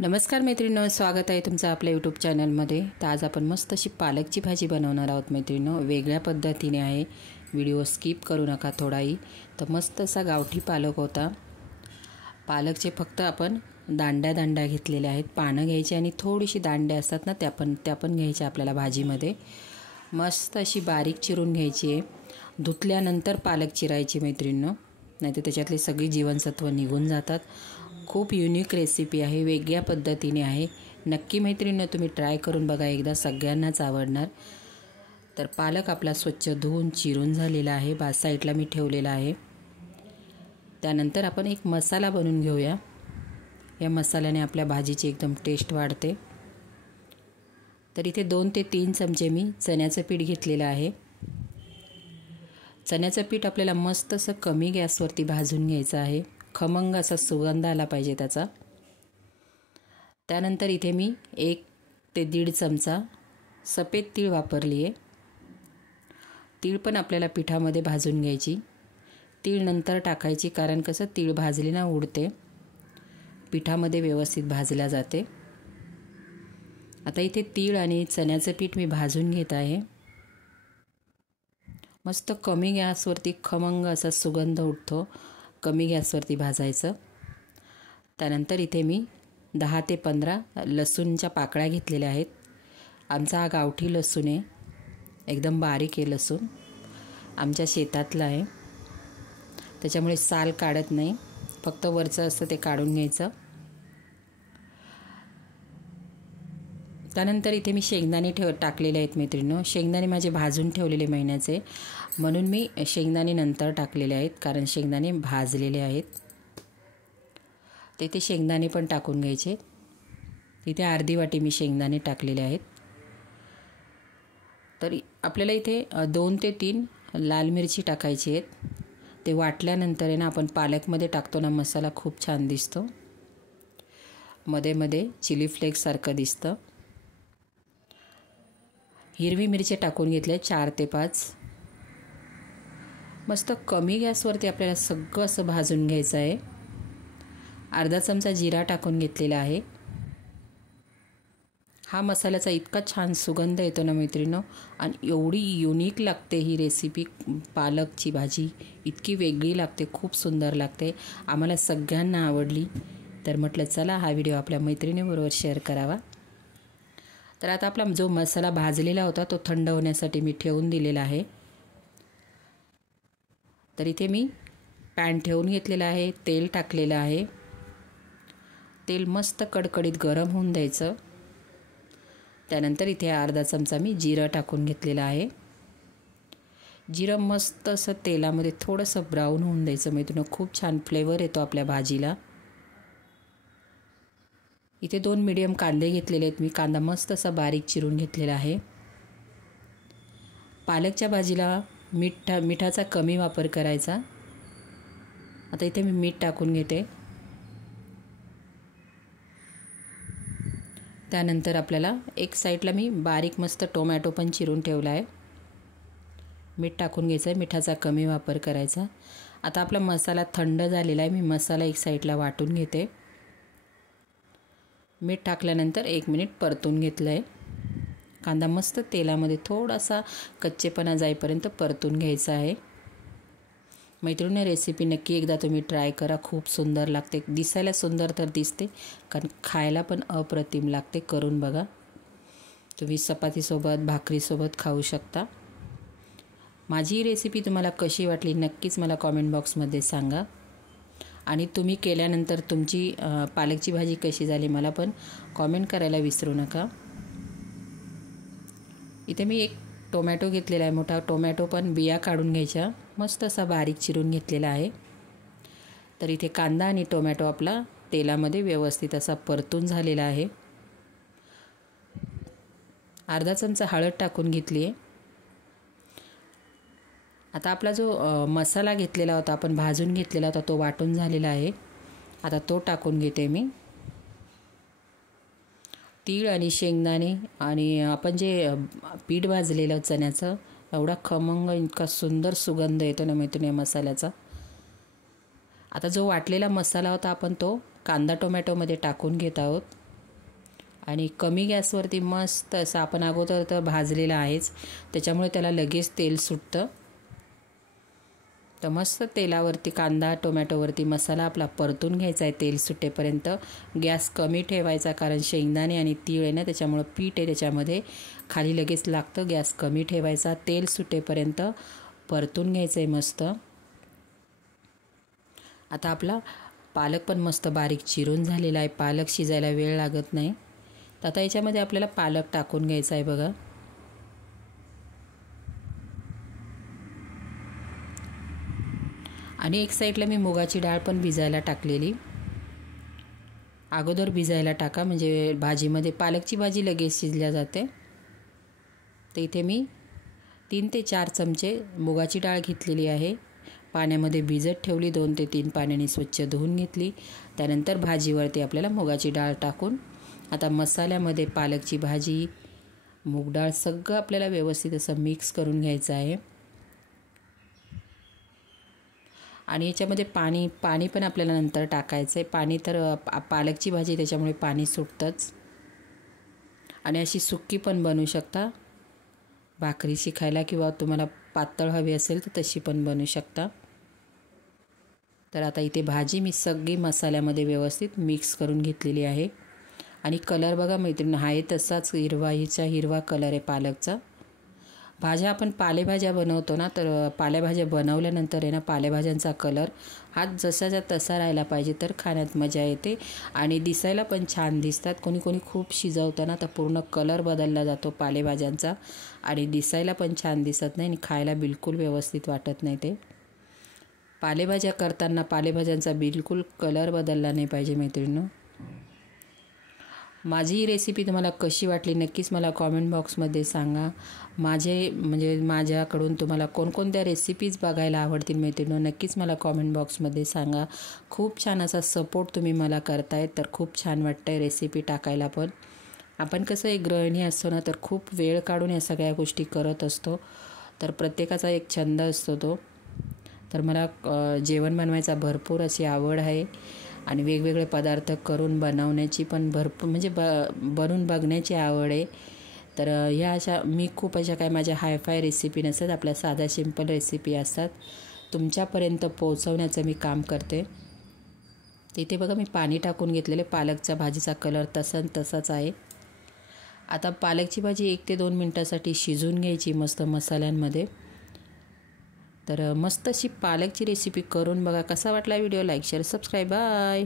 नमस्कार मैत्रिणींनो, स्वागत आहे तुमचं आपल्या यूट्यूब चॅनलमध्ये। तर आज आपण मस्त अशी पालकची भाजी बनवणार आहोत मैत्रिणींनो। वेगळ्या पद्धतीने आहे, व्हिडिओ स्किप करू नका थोडाही। तर मस्त असा गावठी पालक होता। पालकचे फक्त आपण दांड्या घेतलेल्या आहेत, पानं घ्यायची आणि थोडीशी दांड्या असतात ना त्या पण घ्यायच्या आपल्याला भाजीमध्ये। मस्त अशी बारीक चिरून घ्यायची आहे। धुतल्यानंतर पालक चिरायची मैत्रिणींनो, नाहीतर त्याच्यातली सगळी जीवनसत्व निघून जातात। खूप युनिक रेसिपी आहे, वेगळ्या पद्धतीने आहे। नक्की मैत्रिणींनो तुम्ही ट्राय करून बघा, एकदा सगळ्यांनाच आवडणार। तर पालक आपला स्वच्छ धुवून चिरून झालेला आहे, साईडला मी ठेवलेला आहे। त्यानंतर आपण एक मसाला बनवून घेऊया। या मसाल्याने आपल्या भाजीची एकदम टेस्ट वाढते। तर इथे 2 ते 3 चमचे मी चण्याचं पीठ घेतलेलं आहे। चण्याचं पीठ आपल्याला मस्त असं कमी गॅसवरती भाजून घ्यायचं आहे, खमंग असा सुगंध आला पाहिजे त्याचा। त्यानंतर इथे मी 1 ते 1.5 चमचा सफेद तीळ वापरली आहे। तीळ पण आपल्याला पिठामध्ये भाजून घ्यायची। तीळ नंतर टाकायची, कारण कसं तीळ भाजली ना उडते, पिठामध्ये व्यवस्थित भाजल्या जाते। आता इथे तीळ आणि चण्याचं पीठ मी भाजून घेत आहे। मस्त कमी गॅसवरती खमंग असा सुगंध उठतो, कमी गॅसवरती भाजायचं। त्यानंतर इथे मी 10 ते 15 लसूणच्या पाकळ्या घेतलेल्या आहेत। आमचा हा गावठी लसूण आहे, एकदम बारीक आहे लसूण, आमच्या शेतातला आहे, त्याच्यामुळे साल काढत नाही, फक्त वरचं असतं ते काढून घ्यायचं। त्यानंतर इथे मी शेंगदाणे टाकलेले आहेत मैत्रिणींनो। शेंगदाणे माझे भाजून ठेवलेले महिन्याचे, म्हणून मी शेंगदाणे नंतर टाकलेले आहेत, कारण शेंगदाणे भाजलेले आहेत। ते शेंगदाणे पण टाकून घ्यायचे। इथे अर्धी वाटी मी शेंगदाणे टाकलेले आहेत। तर आपल्याला इथे 2 ते 3 लाल मिरची टाकायची आहेत। ते वाटल्यानंतर आहे ना, आपण पालकमध्ये टाकतो ना मसाला, खूप छान दिसतो, मध्ये मध्ये चिली फ्लेक्स सारखं दिसतं। हिरवी मिरची टाकून घेतले 4 ते 5। मस्त कमी गॅसवरती आपल्याला सगळं असं भाजून घ्यायचं आहे। अर्धा चमचा जिरा टाकून घेतलेला आहे। हा मसाल्याचा इतका छान सुगंध येतो ना मैत्रिणींनो, आणि एवढी युनिक लागते ही रेसिपी। पालकची भाजी इतकी वेगळी लागते, खूप सुंदर लागते, आम्हाला सगळ्यांना आवडली। तर म्हटलं चला हा व्हिडिओ आपल्या मैत्रिणीबरोबर शेअर करावा। तर आता आपला जो मसाला भाजलेला होता तो थंड होण्यासाठी मी ठेवून दिलेला आहे। तर इथे मी पॅन ठेवून घेतलेला आहे, तेल टाकलेलं आहे। तेल मस्त कडकडीत गरम होऊन द्यायचं। त्यानंतर इथे अर्धा चमचा मी जिरं टाकून घेतलेलं आहे। जिरं मस्त असं तेलामध्ये थोडंसं ब्राऊन होऊन द्यायचं मैत्रिणींनो, खूप छान फ्लेवर येतो आपल्या भाजीला। इथे 2 मीडियम कांदे घेतलेले आहेत मी, कांदा मस्त असा बारीक चिरून घेतलेला आहे। पालकच्या भाजीला मिठाचा कमी वापर करायचा। आता इथे मी मीठ टाकून घेते। त्यानंतर आपल्याला एक साईडला मी बारीक मस्त टोमॅटो पण चिरून ठेवला आहे, मीठ टाकून घ्यायचं आहे, मिठाचा कमी वापर करायचा। आता आपला मसाला थंड झालेला आहे, मी मसाला एक साईडला वाटून घेते। मीठ टाकल्यानंतर 1 मिनिट परतून घेतलं आहे। कांदा मस्त तेलामध्ये थोडासा कच्चेपणा जाईपर्यंत परतून घ्यायचा आहे। मैत्रिणी रेसिपी नक्की एकदा तुम्ही ट्राय करा, खूप सुंदर लागते, दिसायला सुंदर तर दिसते, कारण खायला पण अप्रतिम लागते। करून बघा, तुम्ही चपातीसोबत भाकरीसोबत खाऊ शकता। माझी रेसिपी तुम्हाला कशी वाटली नक्कीच मला कॉमेंट बॉक्समध्ये सांगा, आणि तुम्ही केल्यानंतर तुमची पालकची भाजी कशी झाली मला पण कॉमेंट करायला विसरू नका। इथे मी एक टोमॅटो घेतलेला आहे, मोठा टोमॅटो, पण बिया काढून घ्यायच्या, मस्त असा बारीक चिरून घेतलेला आहे। तर इथे कांदा आणि टोमॅटो आपला तेलामध्ये व्यवस्थित असा परतून झालेला आहे। अर्धा चमचा हळद टाकून घेतली आहे। आता आपला जो मसाला घेतलेला होता, आपण भाजून घेतलेला होता, तो वाटून झालेला आहे। आता तो टाकून घेते मी। तीळ आणि शेंगदाणे आणि आपण जे पीठ भाजलेलं चण्याचं, एवढा खमंग इतका सुंदर सुगंध येतो ना मैत्रिणी मसाल्याचा। आता जो वाटलेला मसाला होता आपण तो कांदा टोमॅटोमध्ये टाकून घेत आहोत। आणि कमी गॅसवरती मस्त असं आपण अगोदर तर भाजलेलं आहेच, त्याच्यामुळे त्याला लगेच तेल सुटतं. तर मस्त तेलावरती कांदा टोमॅटोवरती मसाला आपला परतून घ्यायचा आहे तेल सुटेपर्यंत. गॅस कमी ठेवायचा, कारण शेंगदाणे आणि तीळ आहे ना, त्याच्यामुळं पीठ आहे त्याच्यामध्ये, खाली लगेच लागतं. गॅस कमी ठेवायचा, तेल सुटेपर्यंत परतून घ्यायचं आहे मस्त. आता आपला पालक पण मस्त बारीक चिरून झालेला आहे. पालक शिजायला वेळ लागत नाही. तर आता याच्यामध्ये आपल्याला पालक टाकून घ्यायचा आहे बघा. आणि एक साईडला मी मुगाची डाळ पण भिजायला टाकलेली. अगोदर भिजायला टाका, म्हणजे भाजीमध्ये पालकची भाजी लगेच शिजल्या जाते. तर इथे मी 3 ते 4 चमचे मुगाची डाळ घेतलेली आहे. पाण्यामध्ये भिजत ठेवली, 2 ते 3 पाण्याने स्वच्छ धुवून घेतली. त्यानंतर भाजीवरती आपल्याला मुगाची डाळ टाकून आता मसाल्यामध्ये पालकची भाजी, मूग डाळ सगळं आपल्याला व्यवस्थित असं मिक्स करून घ्यायचं आहे. आणि याच्यामध्ये पाणी पण आपल्याला नंतर टाकायचं आहे. पाणी तर पालकची भाजी त्याच्यामुळे पाणी सुटतंच. आणि अशी सुक्की पण बनवू शकता भाकरीशी खायला, किंवा तुम्हाला पातळ हवी असेल तर तशी पण बनवू शकता. तर आता इथे भाजी मी सगळी मसाल्यामध्ये व्यवस्थित मिक्स करून घेतलेली आहे. आणि कलर बघा मैत्रिणी, आहे तसाच हिरवा कलर आहे पालकचा. भाज्या आपण पालेभाज्या बनवतो ना, तर पालेभाज्या बनवल्यानंतर आहे ना, पालेभाज्यांचा कलर हा जसाच्या तसा राहायला पाहिजे, तर खाण्यात मजा येते आणि दिसायला पण छान दिसतात. कोणी खूप शिजवताना तर पूर्ण कलर बदलला जातो पालेभाज्यांचा आणि दिसायला पण छान दिसत नाही आणि खायला बिलकुल व्यवस्थित वाटत नाही. ते पालेभाज्या करताना पालेभाज्यांचा बिलकुल कलर बदलला नाही पाहिजे मैत्रिणींनो. माझी ही रेसिपी तुम्हाला कशी वाटली नक्कीच मला कॉमेंट बॉक्समध्ये सांगा. माझ्याकडून तुम्हाला कोणकोणत्या रेसिपीज बघायला आवडतील मैत्रिणींनो, नक्कीच मला कॉमेंट बॉक्समध्ये सांगा. खूप छान असा सपोर्ट तुम्ही मला करताय, तर खूप छान वाटतं आहे रेसिपी टाकायला पण. आपण कसं एक गृहिणी असतो ना, तर खूप वेळ काढून या सगळ्या गोष्टी करत असतो. तर प्रत्येकाचा एक छंद असतो तो. तर मला जेवण बनवायचा भरपूर अशी आवड आहे आणि वेगवेगळे पदार्थ करून बनवण्याची पण भरपूर, म्हणजे बनवून बघण्याची आवड आहे. तर ह्या मी खूप अशा काय माझ्या हायफाय रेसिपी नसतात, आपल्या साध्या सिंपल रेसिपी असतात, तुमच्यापर्यंत पोहोचवण्याचं मी काम करते. तिथे बघा मी पाणी टाकून घेतलेले, पालकच्या भाजीचा कलर तसाच आहे. आता पालकची भाजी 1 ते 2 मिनटासाठी शिजून घ्यायची मस्त मसाल्यांमध्ये. तर मस्त अशी पालकची रेसिपी करून बघा. कसा वाटला video, like share subscribe. Bye.